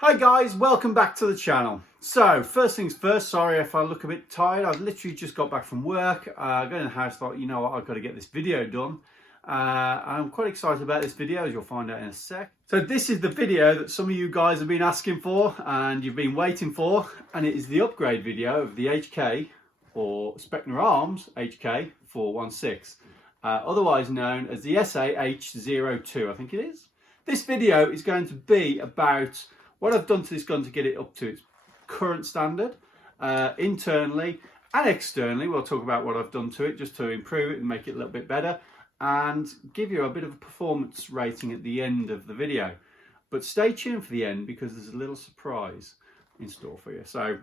Hi guys, welcome back to the channel. So first things first, sorry if I look a bit tired. I've literally just got back from work. I got in the house, thought, you know what, I've got to get this video done. I'm quite excited about this video, as you'll find out in a sec. So this is the video that some of you guys have been asking for and you've been waiting for, and it is the upgrade video of the HK, or Specna Arms HK416, otherwise known as the SA-H02, I think it is. This video is going to be about what I've done to this gun to get it up to its current standard, internally and externally. We'll talk about what I've done to it just to improve it and make it a little bit better, and give you a bit of a performance rating at the end of the video. But stay tuned for the end, because there's a little surprise in store for you. So a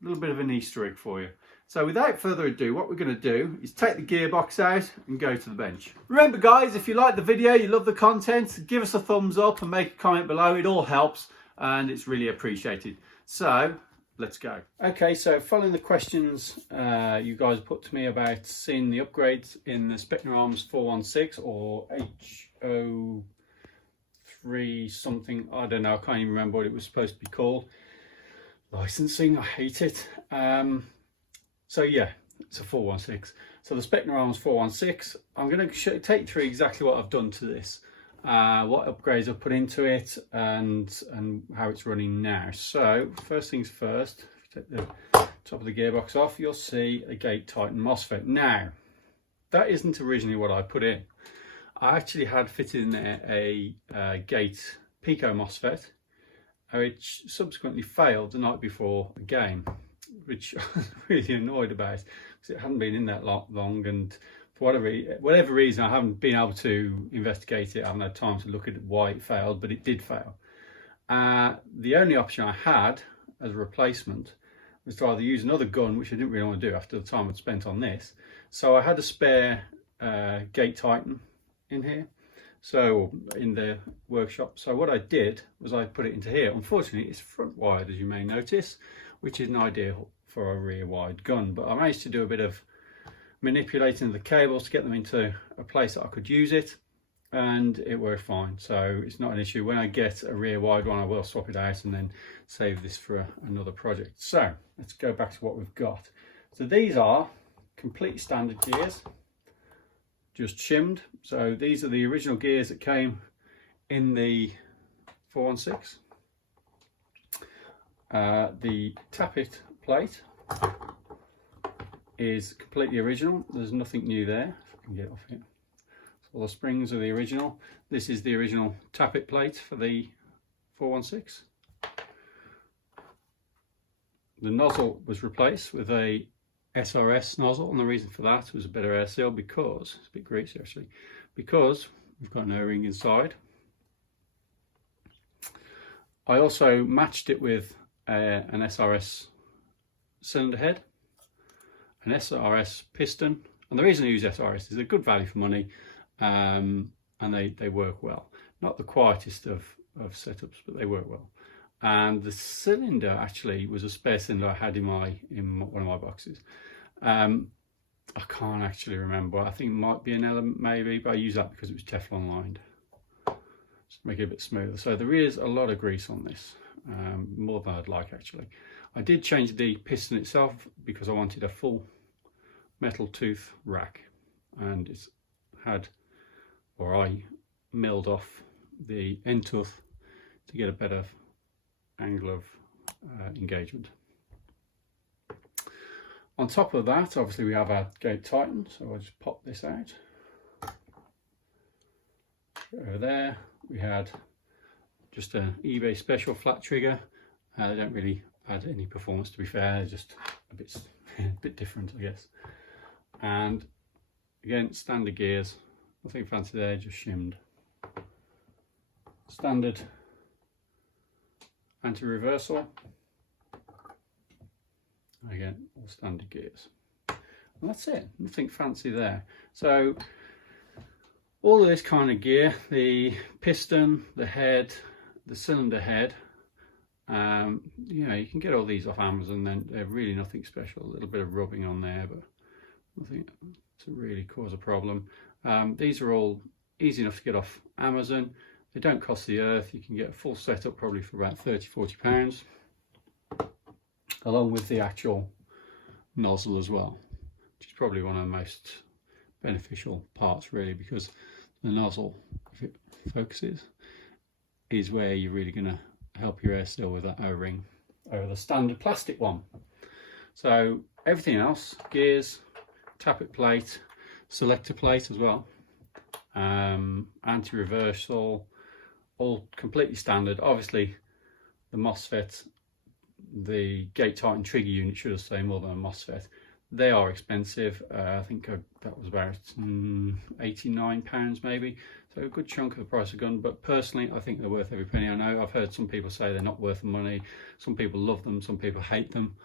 little bit of an Easter egg for you. So without further ado, what we're going to do is take the gearbox out and go to the bench. Remember guys, if you like the video, you love the content, give us a thumbs up and make a comment below. It all helps and it's really appreciated. So let's go. Okay, so following the questions you guys put to me about seeing the upgrades in the Specna Arms 416 or H03 something, I don't know, I can't even remember what it was supposed to be called. Licensing, I hate it. So yeah, it's a 416. So the Specna Arms 416, I'm going to take you through exactly what I've done to this, what upgrades I've put into it, and how it's running now. So first things first, if you take the top of the gearbox off, you'll see a gate tighten MOSFET. Now, that isn't originally what I put in. I actually had fitted in there a gate Pico MOSFET, which subsequently failed the night before a game, which I was really annoyed about because it hadn't been in that long, and for whatever reason I haven't been able to investigate it. I haven't had time to look at why it failed, but it did fail. The only option I had as a replacement was to either use another gun, which I didn't really want to do after the time I'd spent on this. So I had a spare gate tighten in here, so in the workshop. So what I did was I put it into here. Unfortunately, it's front wired, as you may notice, which isn't ideal for a rear wide gun, but I managed to do a bit of manipulating the cables to get them into a place that I could use it, and it worked fine. So it's not an issue. When I get a rear wide one, I will swap it out and then save this for another project. So let's go back to what we've got. So these are complete standard gears, just shimmed. So these are the original gears that came in the 416. The tappet plate is completely original. There's nothing new there. If I can get it off here. So all the springs are the original. This is the original tappet plate for the 416. The nozzle was replaced with a SRS nozzle, and the reason for that was a better air seal, because it's a bit greasy actually, because we've got an O-ring inside. I also matched it with an SRS cylinder head, an SRS piston, and the reason I use SRS is they're good value for money, and they work well. Not the quietest of setups, but they work well. And the cylinder actually was a spare cylinder I had in one of my boxes. I can't actually remember. I think it might be an element maybe, but I use that because it was Teflon lined, just to make it a bit smoother. So there is a lot of grease on this, more than I'd like actually. I did change the piston itself because I wanted a full metal tooth rack, and it's had, or I milled off the end tooth to get a better angle of engagement. On top of that, obviously we have our gate tighten, so I'll just pop this out. Over there we had just an eBay special flat trigger. They don't really add any performance, to be fair, they're just a bit different, I guess. And again, standard gears, nothing fancy there, just shimmed. Standard anti-reversal, again, all standard gears. And that's it, nothing fancy there. So all of this kind of gear, the piston, the head, the cylinder head, you know, you can get all these off Amazon, then they're really nothing special. A little bit of rubbing on there, but nothing to really cause a problem. These are all easy enough to get off Amazon. They don't cost the earth. You can get a full setup probably for about £30–40, along with the actual nozzle as well, which is probably one of the most beneficial parts really, because the nozzle, if it focuses, is where you're really going to help your air still with that O-ring over the standard plastic one. So everything else, gears, tappet plate, selector plate as well, anti-reversal, all completely standard. Obviously the MOSFET, the gate tighten trigger unit, should I say, more than a MOSFET, they are expensive. I think that was about £89 maybe, so a good chunk of the price of a gun, but personally I think they're worth every penny. I know I've heard some people say they're not worth the money, some people love them, some people hate them.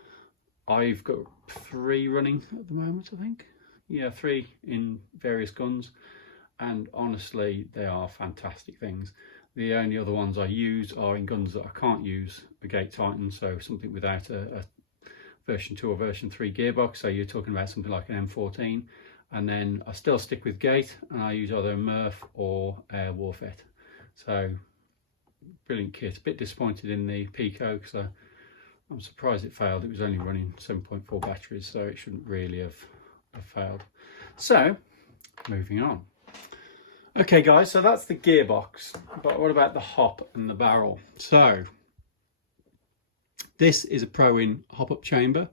I've got 3 running at the moment, I think. Yeah, 3 in various guns, and honestly they are fantastic things. The only other ones I use are in guns that I can't use a gate tighten, so something without a version 2 or version 3 gearbox, so you're talking about something like an M14, and then I still stick with gate and I use either a Murph or a Warfet. So brilliant kit. A bit disappointed in the Precock, so I'm surprised it failed. It was only running 7.4 batteries, so it shouldn't really have failed. So moving on. Okay guys, so that's the gearbox, but what about the hop and the barrel? So this is a Pro-In hop-up chamber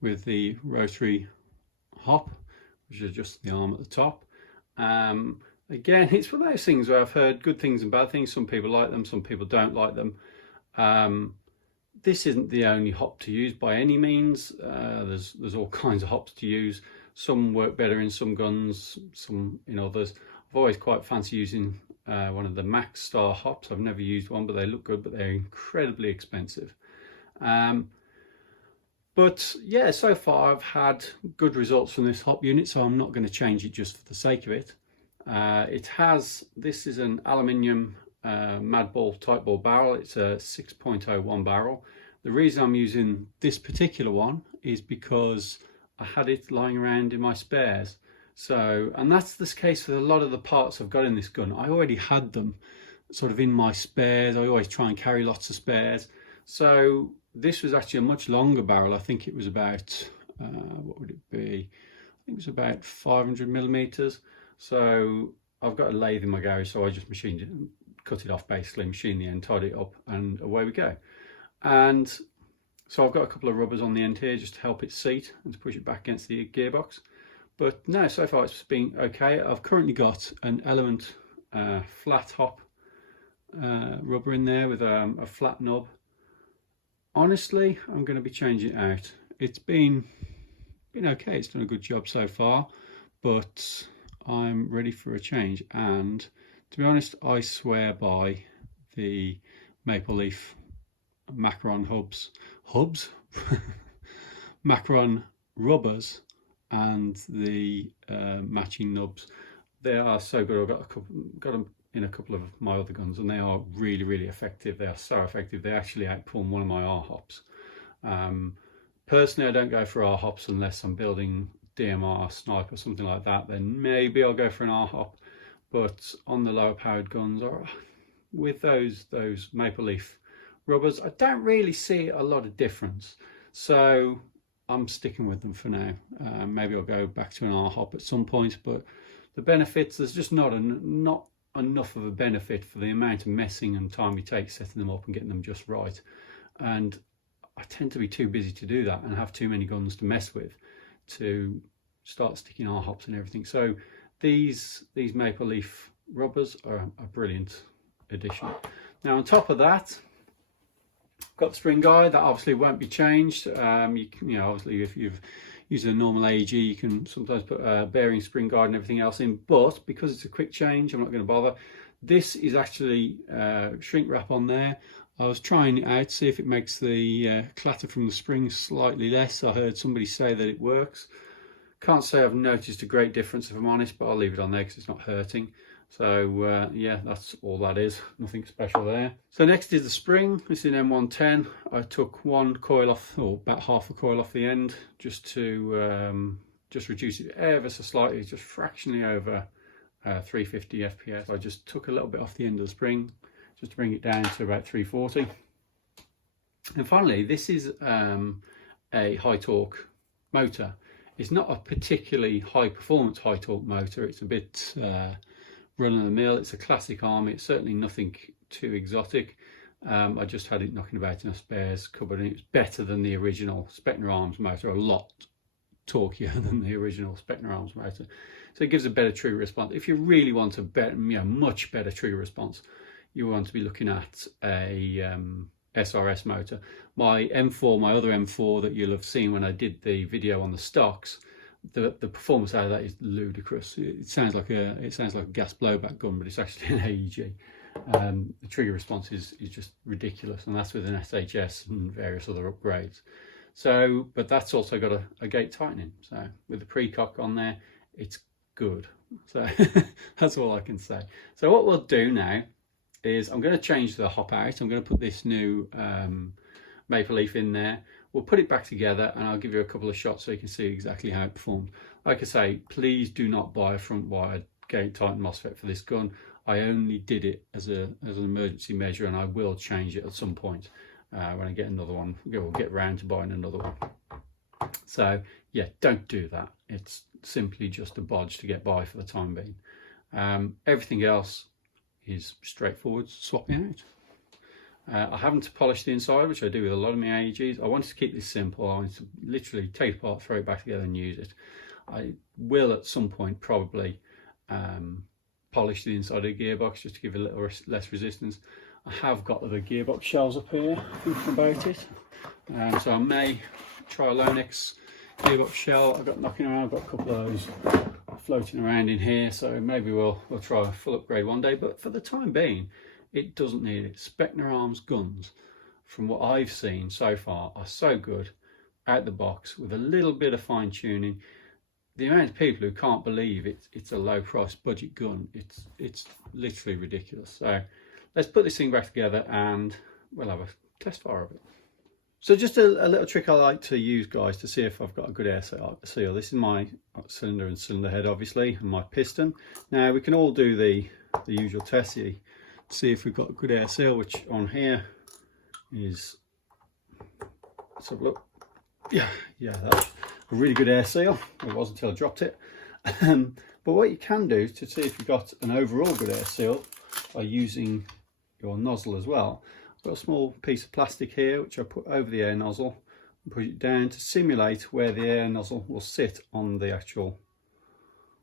with the rotary hop, which is just the arm at the top. Again, it's one of those things where I've heard good things and bad things. Some people like them, some people don't like them. This isn't the only hop to use by any means. There's all kinds of hops to use. Some work better in some guns, some in others. I've always quite fancied using one of the Max Star hops. I've never used one, but they look good, but they're incredibly expensive. But yeah, so far I've had good results from this hop unit, so I'm not going to change it just for the sake of it. This is an aluminium Madball type ball barrel. It's a 6.01 barrel. The reason I'm using this particular one is because I had it lying around in my spares. So, and that's the case with a lot of the parts I've got in this gun. I already had them sort of in my spares. I always try and carry lots of spares. So this was actually a much longer barrel. I think it was about, what would it be? I think it was about 500mm. So I've got a lathe in my garage, so I just machined it and cut it off basically, machined the end, tied it up, and away we go. And so I've got a couple of rubbers on the end here just to help it seat and to push it back against the gearbox. But no, so far it's been okay. I've currently got an Element flat hop rubber in there with a flat knob. Honestly, I'm going to be changing it out. It's been okay. It's done a good job so far, but I'm ready for a change. And to be honest, I swear by the Maple Leaf Macron hubs, Macron rubbers, and the matching nubs. They are so good. I've got them in a couple of my other guns, and they are really, really effective. They are so effective. They actually outperform one of my R hops. Personally, I don't go for R hops unless I'm building DMR, sniper, something like that. Then maybe I'll go for an R hop. But on the lower powered guns, or with those Maple Leaf rubbers, I don't really see a lot of difference. So I'm sticking with them for now. Maybe I'll go back to an R hop at some point, but the benefits, there's just not enough of a benefit for the amount of messing and time it takes setting them up and getting them just right. And I tend to be too busy to do that and have too many guns to mess with to start sticking R hops and everything. So these Maple Leaf rubbers are a brilliant addition. Now on top of that, got the spring guide that obviously won't be changed. You know, obviously if you've used a normal AEG, you can sometimes put a bearing, spring guide and everything else in, but because it's a quick change, I'm not going to bother. This is actually shrink wrap on there. I was trying it out to see if it makes the clatter from the springs slightly less. I heard somebody say that it works. Can't say I've noticed a great difference if I'm honest, but I'll leave it on there because it's not hurting. So yeah, that's all that is, nothing special there. So next is the spring. This is an M110. I took one coil off, or about half a coil off the end, just to just reduce it ever so slightly, just fractionally over 350 FPS. I just took a little bit off the end of the spring just to bring it down to about 340. And finally, this is a high torque motor. It's not a particularly high performance high torque motor. It's a bit run of the mill. It's a classic arm. It's certainly nothing too exotic. I just had it knocking about in a spares cupboard, and it's better than the original Specna Arms motor, a lot torquier than the original Specna Arms motor. So it gives a better trigger response. If you really want a better, much better trigger response, you want to be looking at a SRS motor. My M4, my other M4 that you'll have seen when I did the video on the stocks, the performance out of that is ludicrous. It sounds like a gas blowback gun, but it's actually an AEG. The trigger response is just ridiculous, and that's with an SHS and various other upgrades. So, but that's also got a gate tightening. So with the Precock on there, it's good. So that's all I can say. So what we'll do now is I'm going to change the hop out. I'm going to put this new maple leaf in there. We'll put it back together, and I'll give you a couple of shots so you can see exactly how it performed. Like I say, please do not buy a front wired gate tighten MOSFET for this gun. I only did it as an emergency measure, and I will change it at some point when I get another one. We'll get round to buying another one. So yeah, don't do that. It's simply just a bodge to get by for the time being. Everything else is straightforward swapping out. I haven't polished the inside, which I do with a lot of my AEGs. I wanted to keep this simple. I wanted to literally take it apart, throw it back together and use it. I will at some point probably polish the inside of the gearbox just to give it a little less resistance. I have got the gearbox shells up here, thinking about it. So I may try a Lonex gearbox shell. I've got knocking around, I've got a couple of those floating around in here, so maybe we'll try a full upgrade one day, but for the time being it doesn't need it. Specna Arms guns, from what I've seen so far, are so good out the box with a little bit of fine tuning. The amount of people who can't believe it's a low price budget gun, it's literally ridiculous. So let's put this thing back together and we'll have a test fire of it. So just a little trick I like to use, guys, to see if I've got a good air seal. This is my cylinder and cylinder head, obviously, and my piston. Now we can all do the usual test here, see if we've got a good air seal, which on here is, let's have a look. Yeah, that's a really good air seal. It was until I dropped it. But what you can do to see if you've got an overall good air seal by using your nozzle as well. I've got a small piece of plastic here which I put over the air nozzle and push it down to simulate where the air nozzle will sit on the actual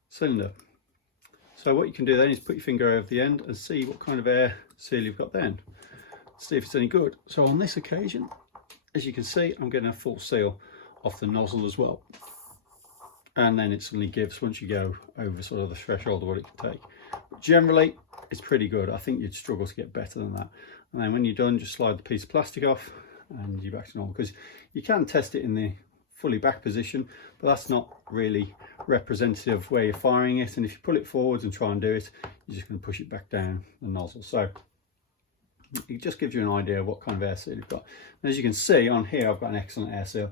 cylinder. So what you can do then is put your finger over the end and see what kind of air seal you've got then. See if it's any good. So on this occasion, as you can see, I'm getting a full seal off the nozzle as well. And then it suddenly gives once you go over sort of the threshold of what it can take. But generally, it's pretty good. I think you'd struggle to get better than that. And then when you're done, just slide the piece of plastic off and you're back to normal, because you can test it in the fully back position, but that's not really representative of where you're firing it. And if you pull it forwards and try and do it, you're just going to push it back down the nozzle. So it just gives you an idea of what kind of air seal you've got. And as you can see on here, I've got an excellent air seal.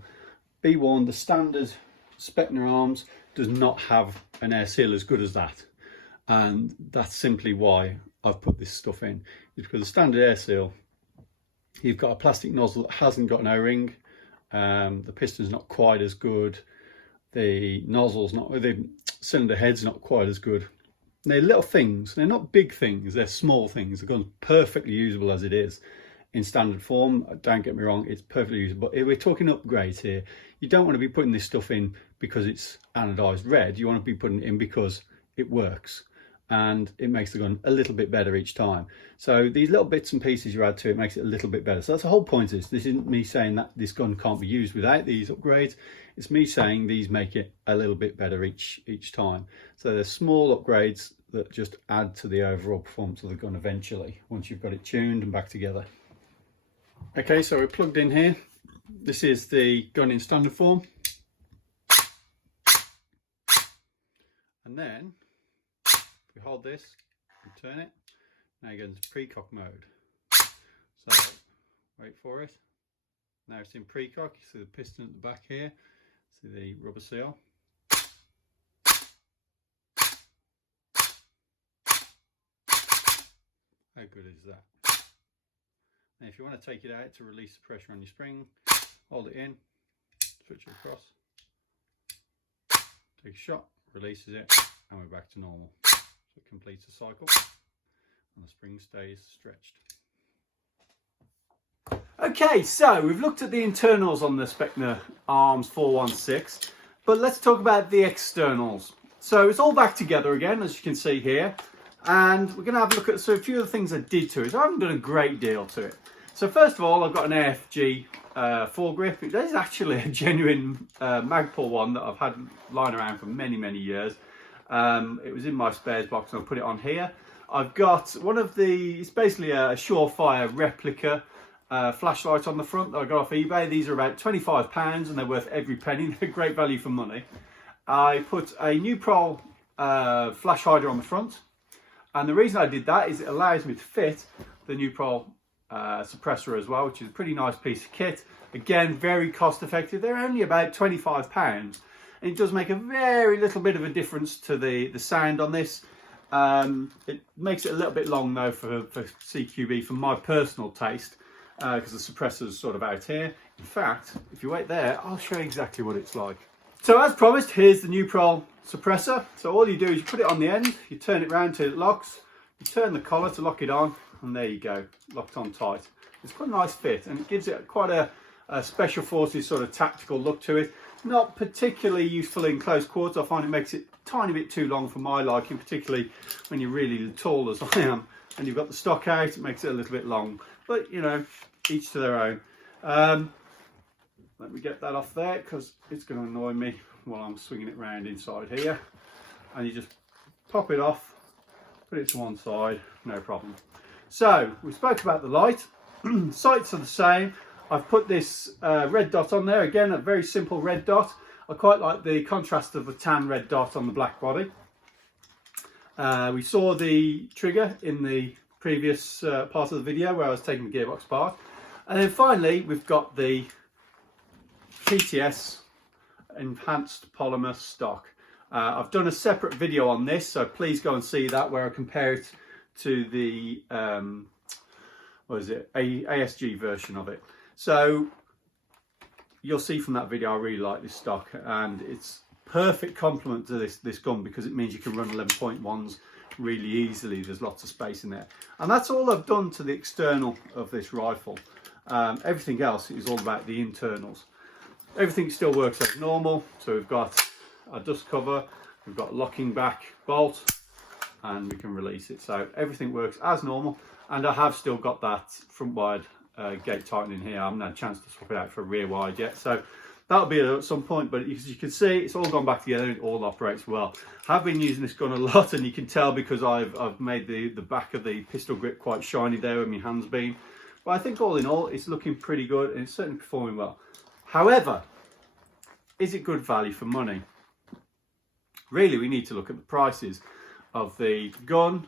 Be warned, the standard Specna Arms does not have an air seal as good as that, and that's simply why I've put this stuff in. It's because the standard air seal, you've got a plastic nozzle that hasn't got an O-ring. The piston's not quite as good. The cylinder head's not quite as good. They're little things. They're not big things. They're small things. The gun's perfectly usable as it is in standard form. Don't get me wrong, it's perfectly usable. But if we're talking upgrades here, you don't want to be putting this stuff in because it's anodized red. You want to be putting it in because it works and it makes the gun a little bit better each time. So these little bits and pieces you add to it makes it a little bit better. So that's the whole point of this. This isn't me saying that this gun can't be used without these upgrades. It's me saying these make it a little bit better each time. So there's small upgrades that just add to the overall performance of the gun eventually, once you've got it tuned and back together. Okay, so we're plugged in here. This is the gun in standard form. And then we hold this and turn it. Now you go into Precock mode. So wait for it. Now it's in Precock. You see the piston at the back here. See the rubber seal. good is that. And if you want to take it out to release the pressure on your spring, hold it in, switch it across, take a shot, releases it, and we're back to normal. So it completes the cycle and the spring stays stretched. Okay, so we've looked at the internals on the Specna Arms 416, but let's talk about the externals. So it's all back together again, as you can see here, and we're going to have a look at a few of the things I did to it. So I haven't done a great deal to it. So first of all, I've got an AFG foregrip. It is actually a genuine Magpul one that I've had lying around for many, many years. It was in my spares box and I put it on here. I've got one of the, it's basically a Surefire replica flashlight on the front that I got off eBay. These are about £25 and they're worth every penny. They're great value for money. I put a Nuprol flash hider on the front, and the reason I did that is it allows me to fit the Nuprol suppressor as well, which is a pretty nice piece of kit. Again, very cost effective. They're only about £25, and it does make a very little bit of a difference to the sound on this. It makes it a little bit long though for CQB for my personal taste, because the suppressor's sort of out here. In fact, if you wait there, I'll show you exactly what it's like. So as promised, here's the Nuprol suppressor. So all you do is you put it on the end, you turn it round till it locks, you turn the collar to lock it on, and there you go, locked on tight. It's quite a nice fit, and it gives it quite a special forces sort of tactical look to it. Not particularly useful in close quarters. I find it makes it a tiny bit too long for my liking, particularly when you're really tall as I am, and you've got the stock out, it makes it a little bit long. But, you know, each to their own. Let me get that off there, because it's going to annoy me while I'm swinging it around inside here. And you just pop it off, put it to one side, no problem. So, we spoke about the light. Sights are the same. I've put this red dot on there. Again, a very simple red dot. I quite like the contrast of the tan red dot on the black body. We saw the trigger in the previous part of the video where I was taking the gearbox apart. And then finally, we've got the PTS enhanced polymer stock. I've done a separate video on this, so please go and see that, where I compare it to the what is it, ASG version of it. So you'll see from that video I really like this stock, and it's perfect complement to this gun, because it means you can run 11.1s really easily. There's lots of space in there, and that's all I've done to the external of this rifle. Everything else is all about the internals. Everything still works as normal. So we've got a dust cover, we've got a locking back bolt, and we can release it. So everything works as normal, and I have still got that front wide gate tightening here. I haven't had a chance to swap it out for a rear wide yet, so that'll be at some point. But as you can see, it's all gone back together and it all operates well. I have been using this gun a lot, and you can tell because I've made the back of the pistol grip quite shiny there where my hand's been. But I think all in all, it's looking pretty good, and it's certainly performing well. However, is it good value for money? Really, we need to look at the prices of the gun,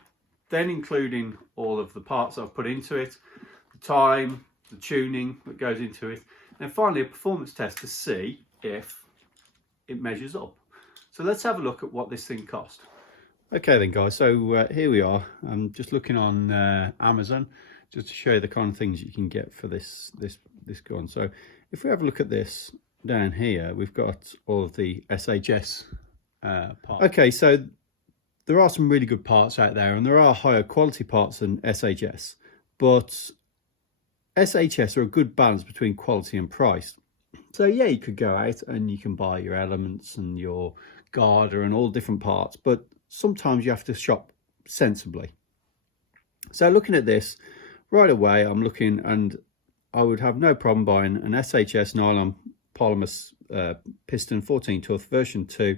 then including all of the parts I've put into it, the time, the tuning that goes into it, and finally a performance test to see if it measures up. So let's have a look at what this thing cost. Okay then guys, so here we are. I'm just looking on Amazon, just to show you the kind of things you can get for this gun. So if we have a look at this down here, we've got all of the SHS parts. Okay, so there are some really good parts out there, and there are higher quality parts than SHS, but SHS are a good balance between quality and price. So yeah, you could go out and you can buy your elements and your garter and all different parts, but sometimes you have to shop sensibly. So looking at this, right away I'm looking, and I would have no problem buying an SHS nylon polymer piston 14 tooth version 2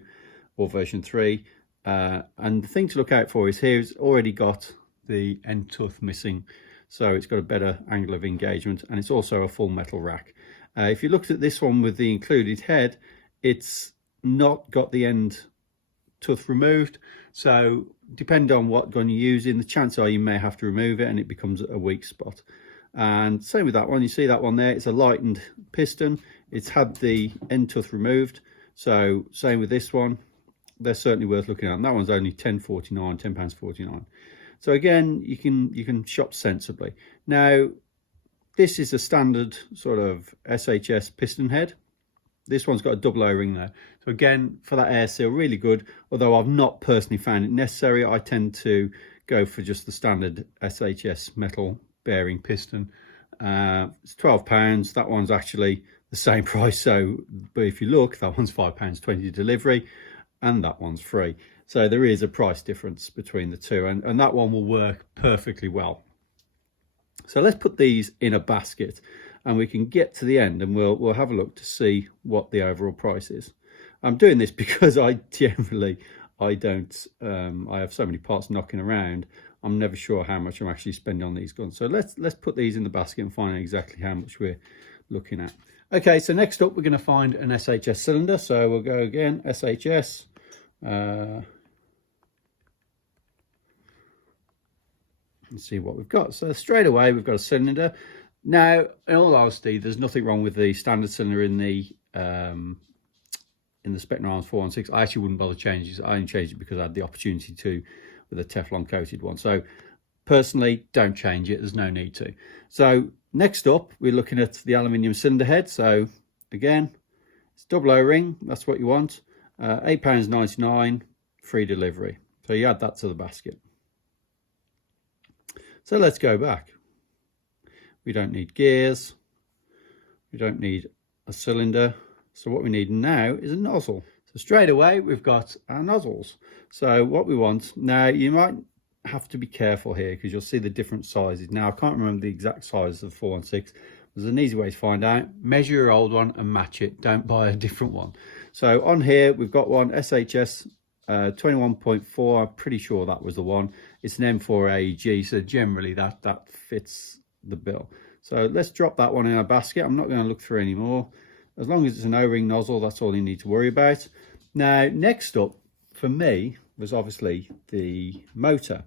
or version 3, and the thing to look out for is here it's already got the end tooth missing, so it's got a better angle of engagement, and it's also a full metal rack. If you looked at this one with the included head, it's not got the end tooth removed, so depending on what gun you're using, the chances are you may have to remove it and it becomes a weak spot. And same with that one, you see that one there, it's a lightened piston, it's had the end tooth removed. So same with this one, they're certainly worth looking at, and that one's only £10.49. So again, you can shop sensibly. Now, this is a standard sort of SHS piston head. This one's got a double O-ring there. So again, for that air seal, really good. Although I've not personally found it necessary, I tend to go for just the standard SHS metal bearing piston. It's £12. That one's actually the same price. So, but if you look, that one's £5.20 delivery, and that one's free. So there is a price difference between the two, and that one will work perfectly well. So let's put these in a basket, and we can get to the end, and we'll have a look to see what the overall price is. I'm doing this because I don't. I have so many parts knocking around. I'm never sure how much I'm actually spending on these guns. So let's put these in the basket and find out exactly how much we're looking at. Okay, so next up we're going to find an SHS cylinder. So we'll go again, SHS. And see what we've got. So straight away we've got a cylinder. Now, in all honesty, there's nothing wrong with the standard cylinder in the Specna Arms 416. I actually wouldn't bother changing it. I only changed it because I had the opportunity to with a Teflon coated one. So personally, don't change it. There's no need to. So next up, we're looking at the aluminium cylinder head. So again, it's double O-ring. That's what you want. £8.99, free delivery. So you add that to the basket. So let's go back. We don't need gears. We don't need a cylinder. So what we need now is a nozzle. So straight away, we've got our nozzles. So what we want, now you might have to be careful here because you'll see the different sizes. Now, I can't remember the exact size of the 416. There's an easy way to find out. Measure your old one and match it. Don't buy a different one. So on here, we've got one SHS 21.4. I'm pretty sure that was the one. It's an M4 AEG, so generally that fits the bill. So let's drop that one in our basket. I'm not going to look through any more. As long as it's an O-ring nozzle, that's all you need to worry about. Now, next up for me was obviously the motor.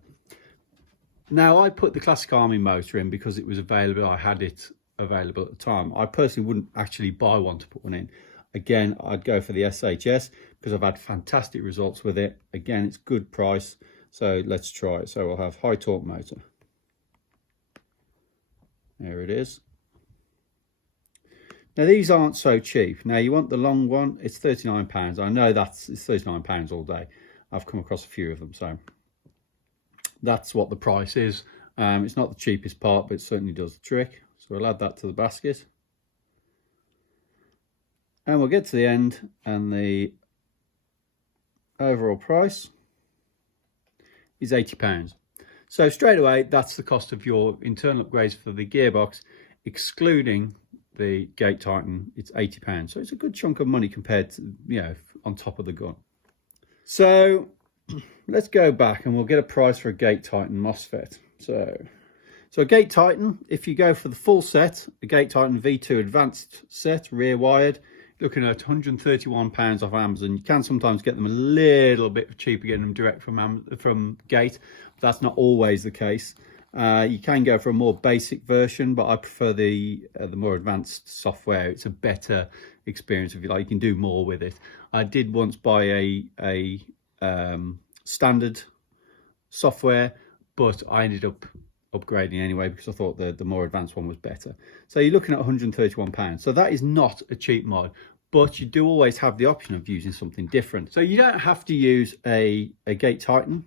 Now, I put the Classic Army motor in because it was available. I had it available at the time. I personally wouldn't actually buy one to put one in. Again, I'd go for the SHS because I've had fantastic results with it. Again, it's good price. So let's try it. So we'll have high torque motor. There it is. Now these aren't so cheap. Now you want the long one, it's £39. I know it's £39 all day. I've come across a few of them, so that's what the price is. It's not the cheapest part, but it certainly does the trick. So we'll add that to the basket. And we'll get to the end, and the overall price is £80. So straight away, that's the cost of your internal upgrades for the gearbox, excluding the Gate Titan. It's £80. So it's a good chunk of money compared to, on top of the gun. So let's go back and we'll get a price for a Gate Titan MOSFET. So a Gate Titan, if you go for the full set, a Gate Titan V2 advanced set, rear wired, looking at £131 off Amazon. You can sometimes get them a little bit cheaper getting them direct from Gate. That's not always the case. You can go for a more basic version, but I prefer the more advanced software. It's a better experience if you like. You can do more with it. I did once buy a standard software, but I ended up upgrading anyway because I thought the more advanced one was better. So you're looking at £131. So that is not a cheap mod, but you do always have the option of using something different. So you don't have to use a Gate Titan.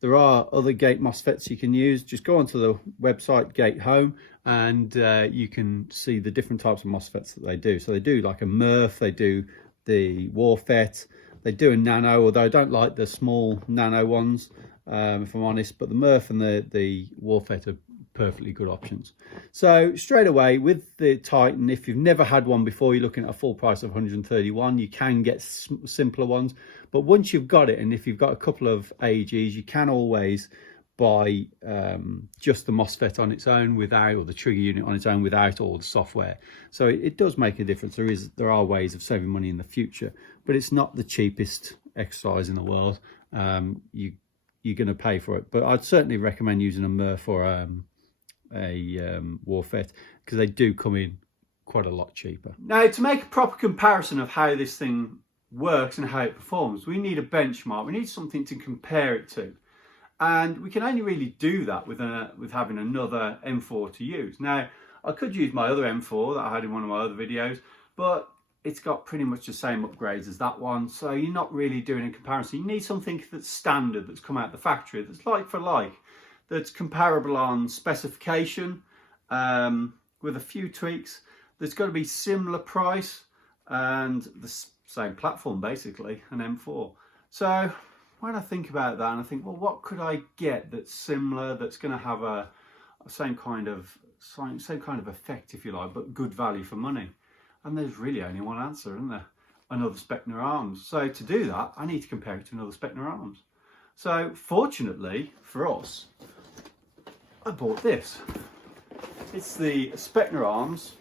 There are other Gate MOSFETs you can use. Just go onto the website Gate Home and you can see the different types of MOSFETs that they do. So they do like a MRF, they do the WARFET, they do a nano, although I don't like the small nano ones, if I'm honest, but the MRF and the WARFET are perfectly good options. So straight away with the Titan, if you've never had one before, you're looking at a full price of £131. You can get simpler ones, but once you've got it, and if you've got a couple of AEGs, you can always buy just the MOSFET on its own without, or the trigger unit on its own without all the software. So it does make a difference. There are ways of saving money in the future, but it's not the cheapest exercise in the world. You're going to pay for it, but I'd certainly recommend using a MRF or a WARFET because they do come in quite a lot cheaper. Now, to make a proper comparison of how this thing works and how it performs, we need a benchmark. We need something to compare it to. And we can only really do that with having another M4 to use. Now, I could use my other M4 that I had in one of my other videos, but it's got pretty much the same upgrades as that one, so you're not really doing a comparison. You need something that's standard, that's come out of the factory, that's like for like, that's comparable on specification, with a few tweaks. There's got to be similar price and the same platform, basically, an M4. So when I think about that, and I think, well, what could I get that's similar, that's going to have a same kind of effect, if you like, but good value for money? And there's really only one answer, isn't there? Another Specna Arms. So to do that, I need to compare it to another Specna Arms. So fortunately for us, I bought this. It's the Specna Arms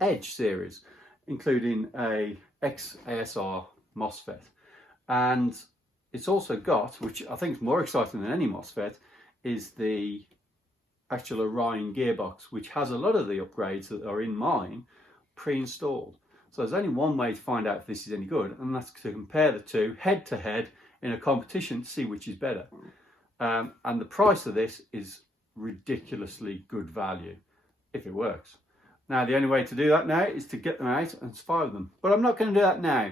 Edge series, including a XASR MOSFET. And it's also got, which I think is more exciting than any MOSFET, is the actual Orion gearbox, which has a lot of the upgrades that are in mine pre-installed. So there's only one way to find out if this is any good, and that's to compare the two head to head in a competition to see which is better. And the price of this is ridiculously good value if it works. Now, the only way to do that now is to get them out and fire them, but I'm not going to do that now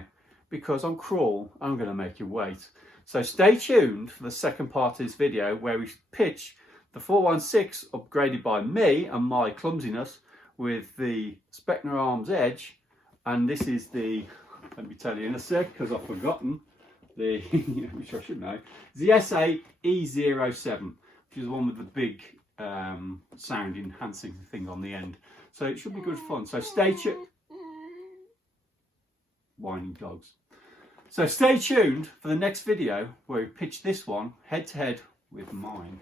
because I'm cruel. I'm going to make you wait. So stay tuned for the second part of this video, where we pitch the 416 upgraded by me and my clumsiness with the Specna Arms Edge, and this is the, let me tell you in a sec because I've forgotten the which I should know, the SA-H02, which is the one with the big sound enhancing thing on the end. So it should be good fun. So stay tuned. Whining dogs. So stay tuned for the next video where we pitch this one head to head with mine.